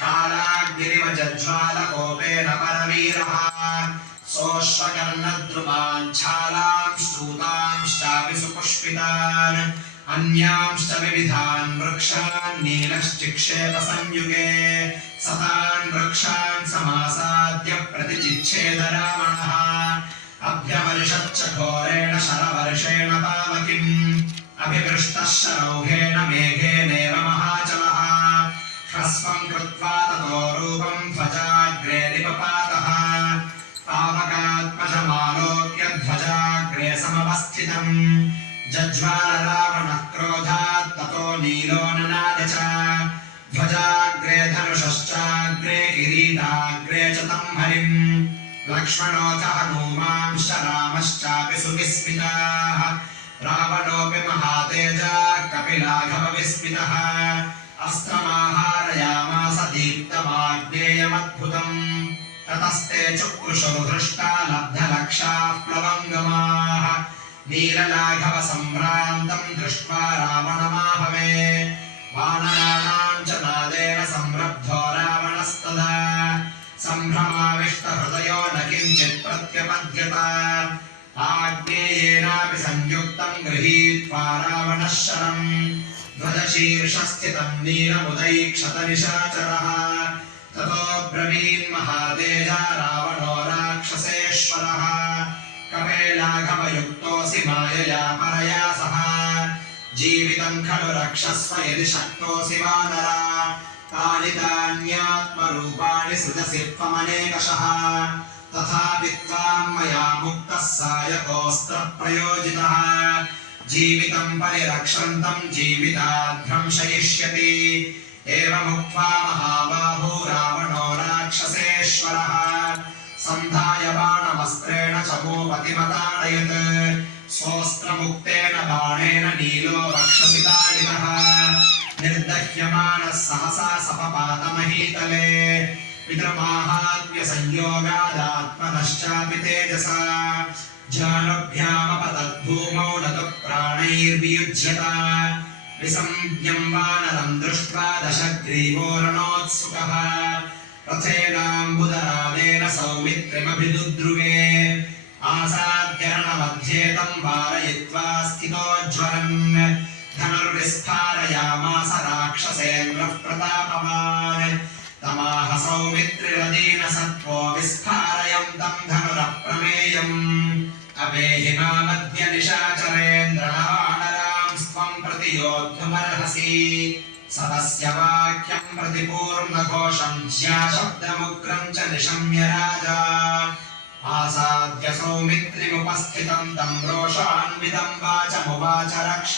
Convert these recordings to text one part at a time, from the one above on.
कालाग्निरिव जज्ज्वालकोपेन परवीरः सोऽश्वकर्णद्रुमान् छालां स्तूतांश्चापि सुपुष्पितान् अन्यांश्च विविधान् वृक्षान् नीलश्चिक्षेप संयुगे सतान् वृक्षान् समासाद्य प्रतिचिच्छेद रावणः अभ्यवर्षच्च घोरेण शरवर्षेण पावकिम् अभिवृष्टः शरौघेण मेघेनेव महाचलः ह्रस्वम् कृत्वा ततो रूपम् ध्वजाग्रे निपपातः पावकात्मजमालोक्य ध्वजाग्रे समवस्थितम् जज्वालरावणः क्रोधात् ततो नीलो ननाद च ध्वजाग्रे धनुषश्चाग्रे किरीटाग्रे च तम् हरिम् लक्ष्मणो च हनूमांश्च रामश्चापि सुविस्मिताः रावणोऽपि महातेजा कपिलाघवविस्मितः అస్త్రమాహారయామాస దీప్తమాగ్నేయమద్భుతం తతస్తే చక్షుషో దృష్టా లబ్ధలక్షాః ప్లవంగమాః నీలలాఘవ సంభ్రాంతం దృష్ట్వా రావణమాహవే వానరాణాం చ నాదేన సంరబ్ధో రావణస్తదా సంభ్రమావిష్టహృదయో న కించిత్ ప్రత్యపద్యత ఆగ్నేయేనాపి ध्वजशीर्षस्थितम् नीलमुदैक्षत निशाचरः ततो ब्रवीन्महातेजा रावणो राक्षसेश्वरः कपेलाघवयुक्तोऽसि मायया परया सह जीवितम् खलु रक्षस्व यदि शक्नोऽसि वानरा तानि तान्यात्मरूपाणि सृजसि त्वमनेकशः तथापि त्वाम् मया मुक्तः सायकोऽस्त्रप्रयोजितः జీవితం పరిరక్షంతం జీవితాభ్రంశయిష్యతి ఏవముక్త్వా మహాబాహో రావణో రాక్షసేశ్వరः సంధాయ బాణమస్త్రేణ చమోపతిమతాడయత్ సోస్త్రముక్తేన బాణేన నీలో రక్షసి తాళినः నిర్దహ్యమానः సహసా సపపాతమహీతలే पितृमाहात्म्यसंयोगादात्मनश्चापि तेजसा जानभ्यामपतद्भूमौ न तु प्राणैर्वियुज्यत विसंज्ञम् वानरम् दृष्ट्वा दशग्रीवो रणोत्सुकः रथेनाम्बुदरादेन सौमित्रिमभिदुद्रुवे आसाद्यरणमध्ये वारयित्वा स्थितोज्ज्वलन् धनुर्विस्फारयामास राक्षसेन्द्रः प्रतापवान् తమాహసౌ మిత్రిరదీన సత్వో విస్ఫారయంతం ధనురప్రమేయం అవేహిమామధ్య నిశాచరేంద్రవానరాం స్వం ప్రతి యోద్ధుమర్హసి సదస్య వాక్యం ప్రతిపూర్ణఘోషం శ్యాశబ్దముగ్రం చ నిశమ్య రాజా ఆసాద్య సౌమిత్రిముపస్థితం తం రోషాన్వితం వాచమువాచ రక్ష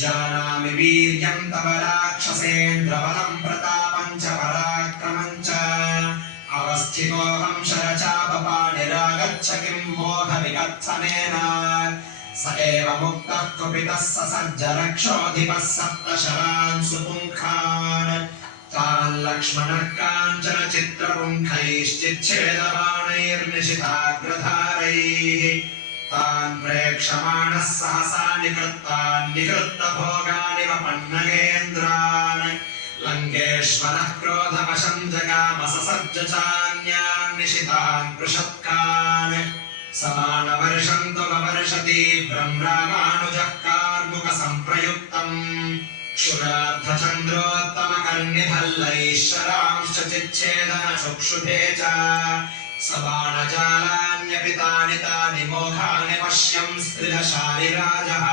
जानामि वीर्यम् तव राक्षसेन्द्रबलम् प्रतापम् च पराक्रमम् च अवस्थितोऽहम् शरचापपाणिरागच्छ किम् मोहविकत्थनेन स एव मुक्तः कुपितः ससर्ज रक्षोऽधिपः सप्तशरान् सुपुङ्खान् तान् लक्ष्मणः काञ्चन चित्रपुङ्खैश्चिच्छेदबाणैर्निशिताग्रधारैः तान् प्रेक्षमाणः सहसा निकृत्तान् निकृत्तभोगानिव पन्नगेन्द्रान् लङ्केश्वरः क्रोधवशम् जगाम ससर्ज चान्यान् निशितान् पृषत्कान् समानवर्षम् तु ववर्षति ब्रह्मरामानुजः कार्मुकसम्प्रयुक्तम् क्षुरार्धचन्द्रोत्तमकर्णिभल्लैः शरांश्च चिच्छेदनचक्षुभे च సబాణజాలాన్యపి తాని తాని మోఘాని పశ్యం స్త్రిలశాలిరాజः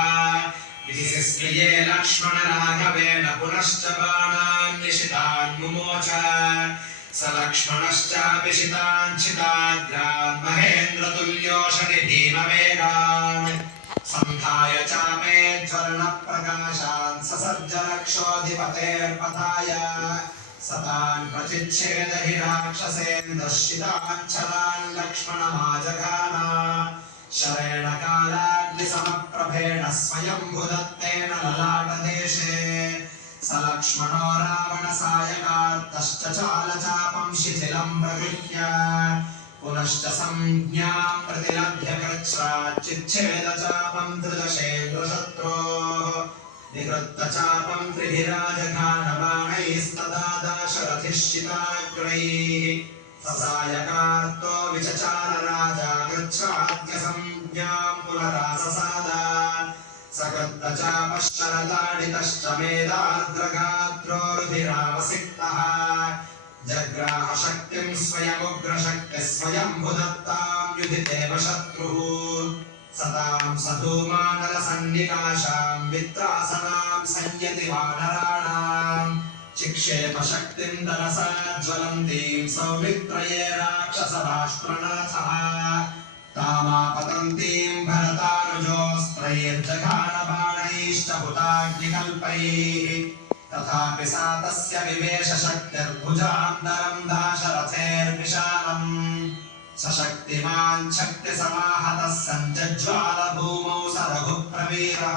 విశిస్క్రియే లక్ష్మణ రాఘవేణ పునశ్చ బాణాన్నిషితాన్ ముమోచ స లక్ష్మణశ్చాపిషితాంఛితాగ్రాన్ మహేంద్రతుల్యోషణి భీమవేగాన్ సంధాయ చాపే జ్వలన ప్రకాశాన్ ససర్జలక్షోధిపతేర్పథాయ సతాన్ ప్రతిచ్ఛేదహి రాక్షసేన్ దర్శితాక్షరాన్ లక్ష్మణమాజఘాన శరేణ కాలాగ్ని సమప్రభేణ స్వయంభుదత్తేన లలాటదేశే స లక్ష్మణో రావణ సాయకాత్తశ్చాలచాపం శిథిలం ప్రగృహ్య పునశ్చ సంజ్ఞా ప్రతిలభ్య కృచ్ఛాచిచ్ఛేదచాపం త్రిదశేంద్రశత్రో నివృత్తచాపం త్రిభిరాజఘాన सायकात्तो विचचारराजागच्छाद्यसंज्ञाम् पुनराससाद सकृत्तचापश्चरताडितश्च मेदार्द्रगात्रोरुधिरावसिक्तः जग्राहशक्तिम् स्वयमुग्रशक्तिः स्वयम्भुदत्ताम् युधिदेव शत्रुः सताम् सधूमानलसन्निकाशाम् वित्रासनाम् संयति वानराण चिक्षेप शक्तिम् दनसा ज्वलन्तीम् सौमित्रये राक्षसराष्ट्रनाथः तामापतन्तीम् भरतानुजोऽस्त्रैर्जघानबाणैश्च हुताग्निकल्पैः तथापि सा तस्य विवेशशक्तिर्भुजान्तरम् दाशरथेर्विशालम् सशक्तिमान् शक्तिसमाहतः सञ्जज्वालभूमौ स रघुप्रवीरः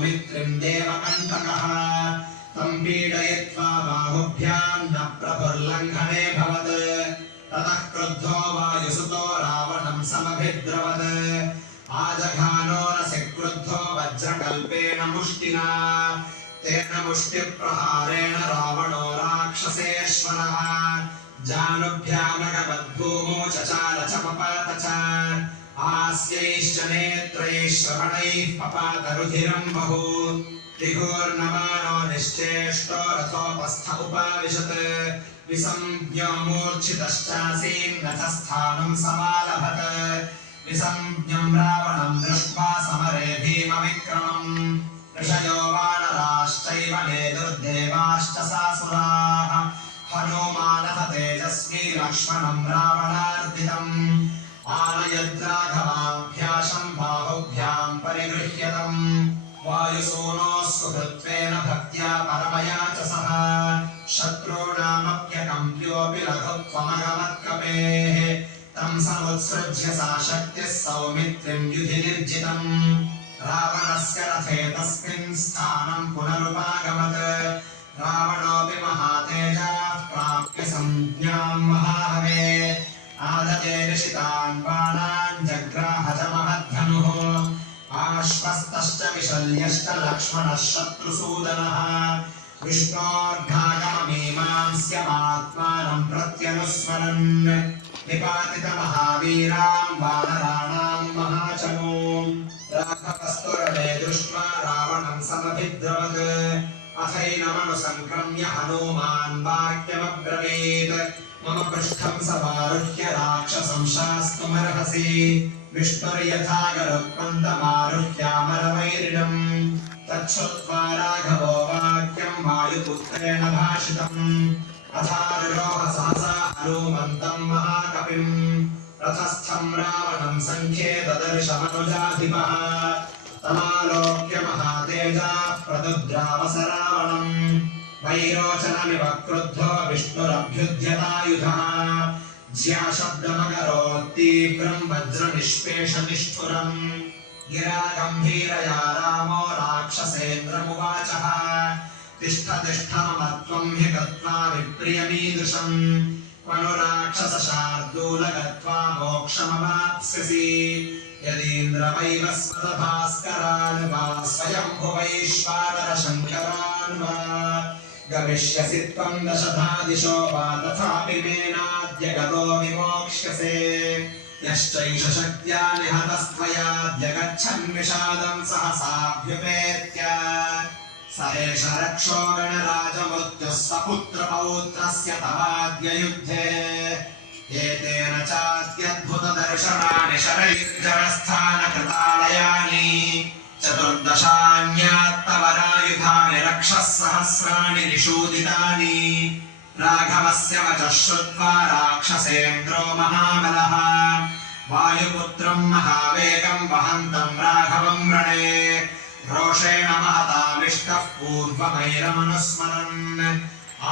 सौमित्रिं देवकण्टकः तं पीडयित्वा बाहुभ्यां न प्रभुर्लङ्घने भवत् ततः क्रुद्धो वायुसुतो रावणं समभिद्रवत् आजघानो रसि क्रुद्धो वज्रकल्पेन मुष्टिना तेन मुष्टिप्रहारेण रावणो राक्षसेश्वरः जानुभ्यामगवद्भूमौ चचाल च पपात च हास्यैश्च नेत्रैः श्रवणैः पपात रुधिरं बहु विघूर्णमाणो निश्चेष्टो रथोपस्थ उपाविशत् विसञ्ज्ञो मूर्छितश्चासीन्नथस्थानं समालभत विसञ्ज्ञं रावणं दृष्ट्वा समरे भीमविक्रमम् ऋषयो वानराश्चैव नेदुर्देवाश्च सासुराः हनुमानः तेजस्वी लक्ष्मणं रावणार्दितम् आनयद्राघवाभ्याशं बाहुभ्यां परिगृह्यतम् वायुसूनोः सुहृत्वेन भक्त्या परमया च सह शत्रूणामप्यकम्प्योऽपि लघुत्वमगमत्कपेः तं समुत्सृज्य सा शक्तिः सौमित्रिं युधि निर्जितम् रावणस्य रथे तस्मिन् आश्वस्तश्च विशल्यश्च लक्ष्मणः शत्रुसूदनः विष्णोर्धागममीमांस्यमात्मानं प्रत्यनुस्मरन् निपातितमहावीरां वानराणां महाचमूम् राघवस्तुरणे दृष्ट्वा रावणं समभिद्रवत् अथैनमनुसङ्क्रम्य हनूमान् वाक्यमब्रवीत् मम पृष्ठं समारुह्य राक्षसं शास्तुमर्हसि विष्णुर्यथा तच्छ्रुत्वा राघवो वायुपुत्रेण भाषितम् अथारुरोह सहसा सङ्ख्ये ददर्शमनुजाधिपः तमालोक्य प्रदुद्रावसरा वैरोचनमिव क्रुद्धो विष्णुरभ्युद्यतायुधः ज्याशब्दमकरो तीव्रं वज्रनिष्पेषनिष्ठुरम् गिरा गम्भीरया रामो राक्षसेन्द्रमुवाचः तिष्ठ तिष्ठ हि गत्वा विप्रियमीदृशम् गत्वा मोक्षमवाप्स्यसि वा वा गमिष्यसि त्वम् दशधादिशो वा तथापि मेनाद्यगतो विमोक्ष्यसे यश्चैष शक्त्या निहतस्त्वयाद्यगच्छन्विषादम् सहसाभ्युपेत्य स एष रक्षो गणराजमृत्युः सपुत्रपौत्रस्य तवाद्ययुद्धे एतेन चाद्यद्भुतदर्शनानि शरैर्जरस्थानकृतालयानि चतुर्दशान्या सहस्राणि निषूदितानि राघवस्य वचः श्रुत्वा राक्षसेन्द्रो महाबलः वायुपुत्रम् महावेगम् वहन्तम् राघवम् व्रणे रोषेण महतामिष्टः पूर्वमैरमनुस्मरन्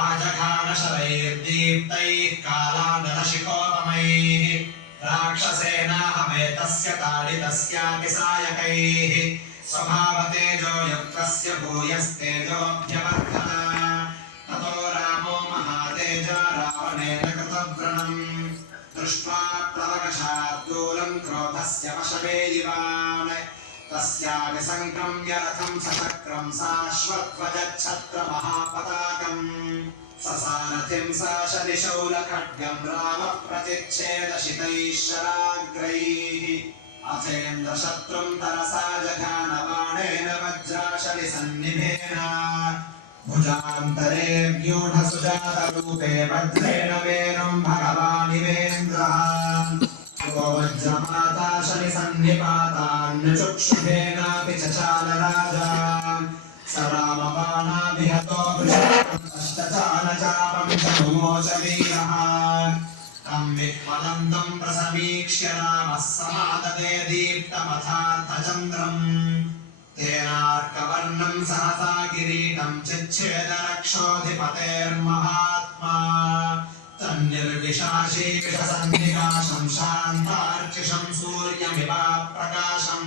आजघानशरैर्दीप्तैः कालादशिकोपमैः राक्षसेनाहमेतस्य ताडितस्यापि सायकैः स्वभावतेजो युक्तस्य भूयस्तेजोऽभ्यवर्धत ततो रामो महातेजा रावणेन कृतव्रणम् दृष्ट्वा प्लवकशार्दूलम् क्रोधस्य वशमेदिवान् तस्यापि सङ्क्रम्य रथम् सचक्रम् साश्वत्वजच्छत्रमहापताकम् ससारथिम् सा शनिशौलखड्गम् रामः प्रतिच्छेदशितैः शराग्रैः अथेन्द्रशत्रुम् तरसा जघानबाणेन वज्राशलिसन्निभेन भुजान्तरे व्यूढसुजातरूपे वज्रेण वेणुम् भगवानिवेन्द्रः को वज्रमाता शनिसन्निपातान् चक्षुषेणापि चचाल राजा स रामबाणाभिहतो भृष्टचालचापम् च मुमोच वीरः तं సమీక్ష్య నామ సమాదతే దీప్తమథార్థచంద్రం తేనార్కవర్ణం సహసా కిరీటం చిచ్ఛేదరక్షోధిపతేర్మహాత్మా తన్నిర్విశాశీవిషసన్నికాశం శాంతార్చిషం సూర్యమివా ప్రకాశం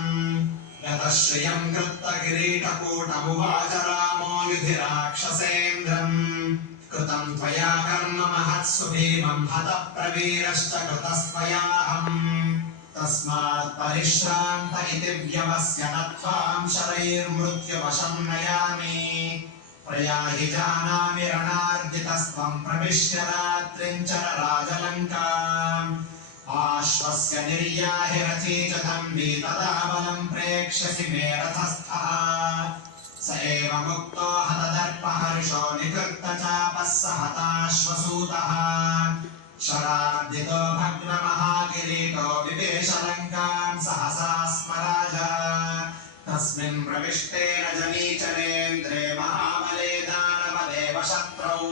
గతశ్రియం కృత్త కిరీటకూటమువాచ రామో యుధిరాక్షసేంద్రం युधि राक्षसेन्द्रम् कृतम् त्वया कर्म महत्सु भीमम् हतः प्रवीरश्च कृतस्त्वयाहम् तस्मात् परिश्रान्त इति व्यवस्य न त्वाम् शरैर्मृत्युवशम् नयामि प्रयाहि जानामि रणार्जितस्त्वम् प्रविश्य रात्रिम् चर राजलङ्काम् आश्वस्य निर्याहि रथी च तन्वी तदा बलम् प्रेक्ष्यसि मे रथस्थः स एव मुक्तो हतदर्पहर्षो निकृत्तचापः स हताश्वसूतः शराब्दितो भग्नमहाकिरीटो विवेशलङ्कान् सहसा स्म राजा तस्मिन् प्रविष्टे रजनीचरेन्द्रे महाबले दानवदेव शत्रौ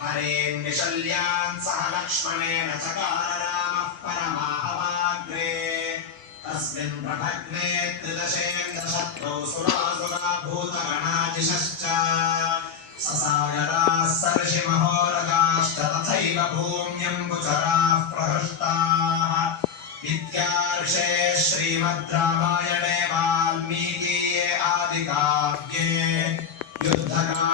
हरेन् विशल्यान् सह लक्ष्मणेन चकार रामः परमाहवाग्रे तस्मिन् प्रभग्ने त्रिदशेन्द्रशत्रौ सुरासुरा ससागराः सर्षिमहोरगाश्च तथैव भूम्यम्बुचराः प्रहृष्टाः इत्यार्षे श्रीमद् रामायणे वाल्मीकीये आदिकाव्ये युद्धकाण्डे